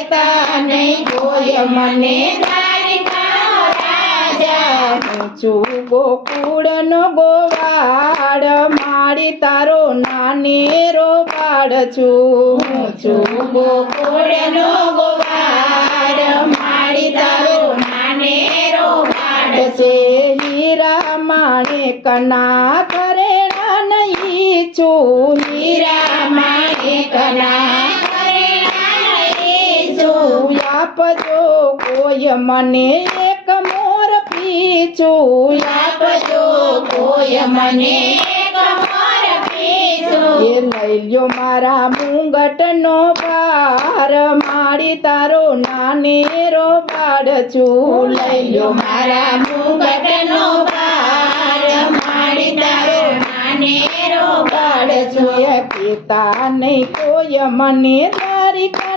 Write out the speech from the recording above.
કેતા નહીં કોઈ મને દ્વારિકાનો રાજા હું છું ગોકુળનો ગોવાળ મારી તારો નાનેરો બાળ છું હું છું ગોકુળનો ગોવાળ મારી તારો નાનેરો બાળ છે હીરા માણેકના ઘરેણા નહીં છું હીરા માણેકના ઘરેણા નહીં છું આપજો કોઈ મને એક મોર પીછું આપજો કોઈ મને એક મોર પીછું એ લઈ લ્યો મારા મુંગટનો ભાર મારી તારો નાનેરો બાળ છું લઈ લ્યો મારા મુંગટનો ભાર મારી તારો નાનેરો બાળ છું એ પિતા નહીં કોઈ મને દ્વારિકા